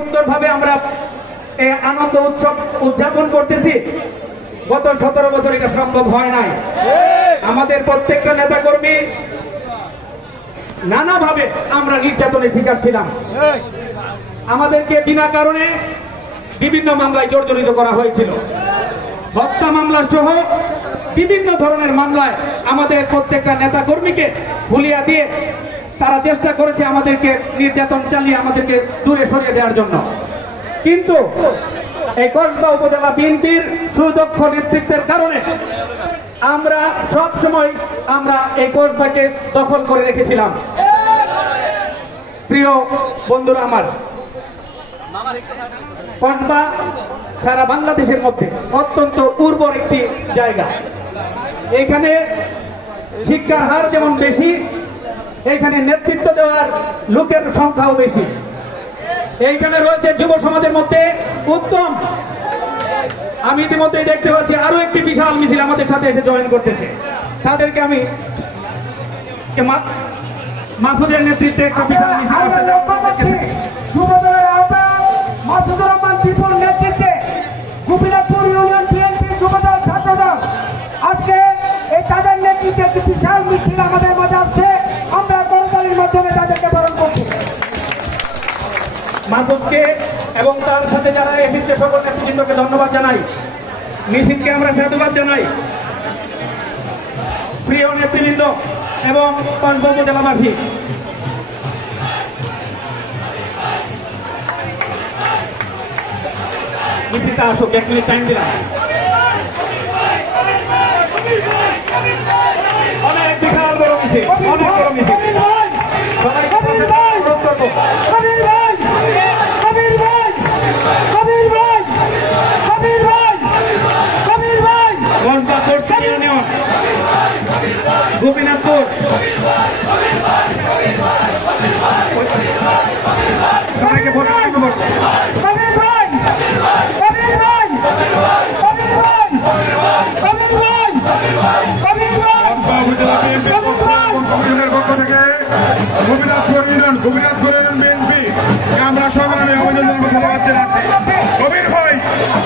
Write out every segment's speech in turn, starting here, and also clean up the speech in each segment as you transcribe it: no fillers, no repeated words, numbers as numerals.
সুন্দরভাবে আমরা এই আনন্দ উৎসব উদযাপন করতেছি। গত 17 বছর এটা সম্ভব হয় নাই। আমাদের প্রত্যেকটা নেতা কর্মী নানাভাবে আমরা নির্যাতনের শিকার ছিলাম। আমাদেরকে বিনা কারণে বিভিন্ন মামলায় জর্জরিত করা হয়েছিল। হত্যা মামলা সহ বিভিন্ন ধরনের মামলায় আমাদের প্রত্যেকটা নেতা কর্মীকে ভুলিয়ে দিয়ে তারা চেষ্টা করেছে আমাদেরকে নির্যাতন চালিয়ে আমাদেরকে দূরে সরিয়ে দেওয়ার জন্য। কিন্তু এই কসবা উপজেলা বিএনপির সুদক্ষ নেতৃত্বের কারণে আমরা সব সময় এই কসবাকে দখল করে রেখেছিলাম। প্রিয় বন্ধুরা, আমার কসবা সারা বাংলাদেশের মধ্যে অত্যন্ত উর্বর একটি জায়গা। এখানে শিক্ষার হার যেমন বেশি, এখানে নেতৃত্ব দেওয়ার লোকের সংখ্যাও বেশি। এইখানে রয়েছে যুব সমাজের মধ্যে উদ্যম। আমি ইতিমধ্যেই দেখতে পাচ্ছি আরো একটি বিশাল মিছিল আমাদের সাথে এসে জয়েন করতেছে। তাদেরকে আমি মাসুদের নেতৃত্বে একটা বিশাল মিছিল যুবদলের আহ্বায়ক মাসুদুর রহমান টিপুর নেতৃত্বে গোপীনাথপুর ইউনিয়ন বিএনপি যুবদল ছাত্রদল আজকে এই তাদের নেতৃত্বে একটি বিশাল মিছিল আমাদের মাঝে আসছে। আমরা করতালির মাধ্যমে তাদেরকে বরণ করছি। মাসুদকে এবং তার সাথে যারা এসেছে সকল নেতৃবৃন্দকে ধন্যবাদ জানাই। মিছিলকে আমরা সাধুবাদ জানাই। প্রিয় নেতৃবৃন্দ এবং কসবা উপজেলাবাসী, মিছিলটা আসুক, 1 মিনিট টাইম দিলাম। অনেক বিশাল বড় মিছিল, অনেক বড় মিছিল। সবাইকে অনুরোধ করবো। কসবা পশ্চিম ইউনিয়ন গোপীনাথপুর সবাইকে ভোট করবো। গোপীনাথপুর বিএনপি আমরা সংগ্রামে অভিনন্দন জানাচ্ছি। কবির ভাই,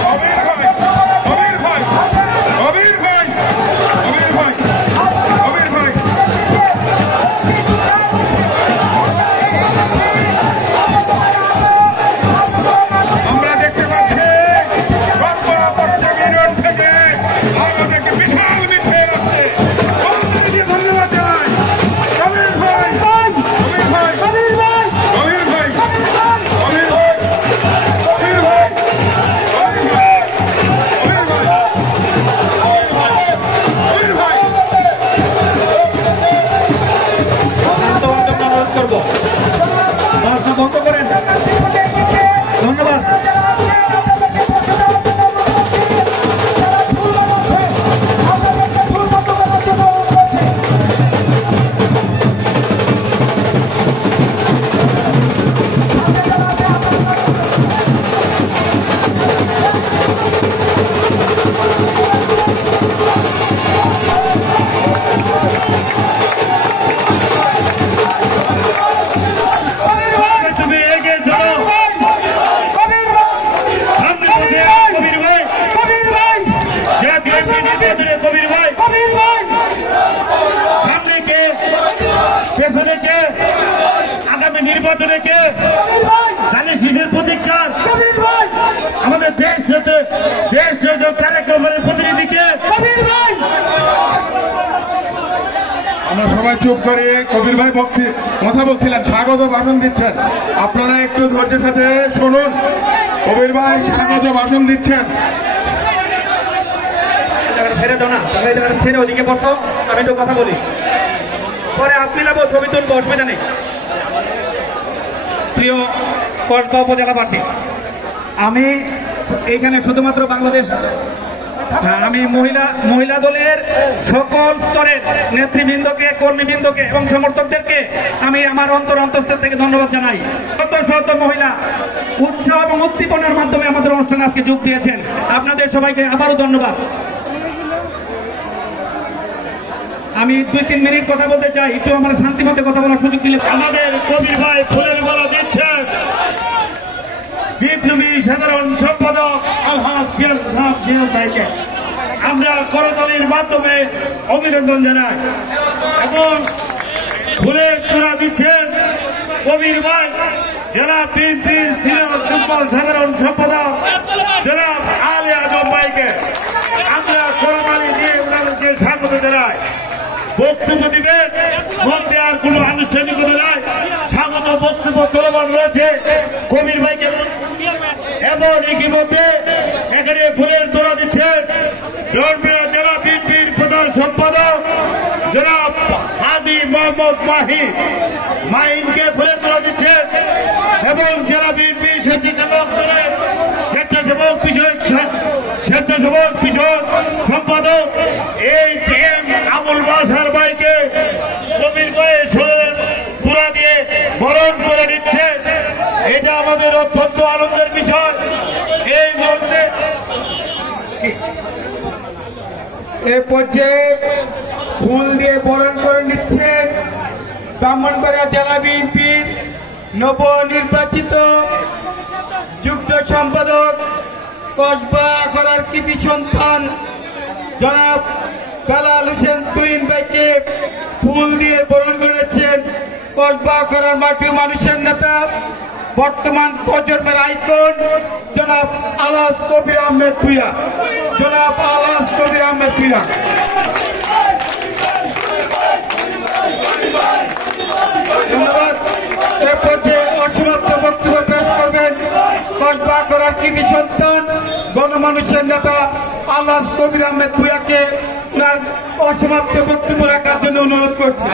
কবির ভাই, কবির ভাই, কবির ভাই, কবির ভাই, কবির ভাই। আমরা দেখতে পাচ্ছি কসবা পশ্চিম ইউনিয়ন থেকে আমাদের একটি বিশাল মিছিল আসছে। ধন্যবাদ জানাই কবির ভাই, কবির ভাই, কবির ভাই, কবির ভাই, কবির ভাই, কবির ভাই, কবির ভাই, কবির ভাই। অনুরোধ করবো, বাসনা বন্ধ করেন। ধন্যবাদ। আগামী নির্বাচনে কে ধানের শীষের প্রতীক্ষা আমাদের দেশ কার্যক্রমের প্রতিনিধিকে আমরা সবাই চুপ করে কবির ভাই কথা বলছিলেন, স্বাগত ভাষণ দিচ্ছেন। আপনারা একটু ধৈর্যের সাথে শুনুন। কবির ভাই স্বাগত ভাষণ দিচ্ছেন। ছেড়ে দাও না, ছেড়ে ওদিকে বসো, আমি একটু কথা বলি, পরে আপনি নেবো, ছবি তুলবো, অসুবিধা নেই। প্রিয় কসবা উপজেলাবাসী, আমি এইখানে শুধুমাত্র বাংলাদেশ, আমি মহিলা দলের সকল স্তরের নেতৃবৃন্দকে, কর্মীবৃন্দকে এবং সমর্থকদেরকে আমি আমার অন্তঃস্থল থেকে ধন্যবাদ জানাই। শত মহিলা উৎসাহ এবং উদ্দীপনার মাধ্যমে আমাদের অনুষ্ঠানে আজকে যোগ দিয়েছেন। আপনাদের সবাইকে আবারও ধন্যবাদ। আমি 2-3 মিনিট কথা বলতে চাই, একটু আমার শান্তি মতে কথা বলার সুযোগ দিলে। আমাদের কবির ভাই ফুলের মালা দিচ্ছেন। বিপ্লবী সাধারণ সম্পাদক আলহাজ জিয়াদ ভাইকে আমরা করতালির মাধ্যমে অভিনন্দন জানাই এবং ফুলের তোড়া দিচ্ছেন কবির ভাই জেলা বিএনপির সিনিয়র যুগ্ম সাধারণ সম্পাদক জনাব আলী আজম ভাইকে আমরা করতালি দিয়ে ওনাদেরকে স্বাগত জানাই। বক্তব্য দিবেন মধ্যে আর কোনো আনুষ্ঠানিকতা নাই, স্বাগত বক্তব্য চলমান রয়েছে কবির ভাইকে এবং ইতিমধ্যে এখানে ফুলের তোড়া দিচ্ছেন রংপুর জেলা বিএনপির প্রধান সম্পাদক জনাব হাজী মোহাম্মদ মাহিনকে ফুলের তোড়া দিচ্ছেন এবং জেলা বিএনপি স্বেচ্ছাসেবক দলের স্বেচ্ছাসেবক বিষয়ক সম্পাদক এইচ.এম. আবুল বাশার ভাইকে কবির ভাইয়ের ফুলের তোড়া দিয়ে বরণ করে নিচ্ছে। এটা আমাদের অত্যন্ত আনন্দের বিষয়। এই মুহূর্তে এ পর্যায়ে ফুল দিয়ে বরণ করে নিচ্ছেন ব্রাহ্মণবাড়িয়া জেলা বিএনপির নবনির্বাচিত যুগ্ম সম্পাদক কসবা আখড়ার কৃতি সন্তান জনাব বেলাল হোসেন তুহিন ভাইকে ফুল দিয়ে বরণ করে নিচ্ছেন কসবা আখড়ার মাটি মানুষের নেতা বর্তমান প্রজন্মের আইকন জনাব আলহাজ কবির আহমেদ ভূঁইয়া। জনাব আলহাজ কবির আহমেদ ভূঁইয়া। ধন্যবাদ। এ পর্যায়ে অসমাপ্ত বক্তব্য পেশ করবেন কসবা আখড়ার কৃতি সন্তান গণমানুষের নেতা আলহাজ কবির আহমেদ ভূঁইয়াকে ওনার অসমাপ্ত বক্তব্য রাখার জন্য অনুরোধ করছি।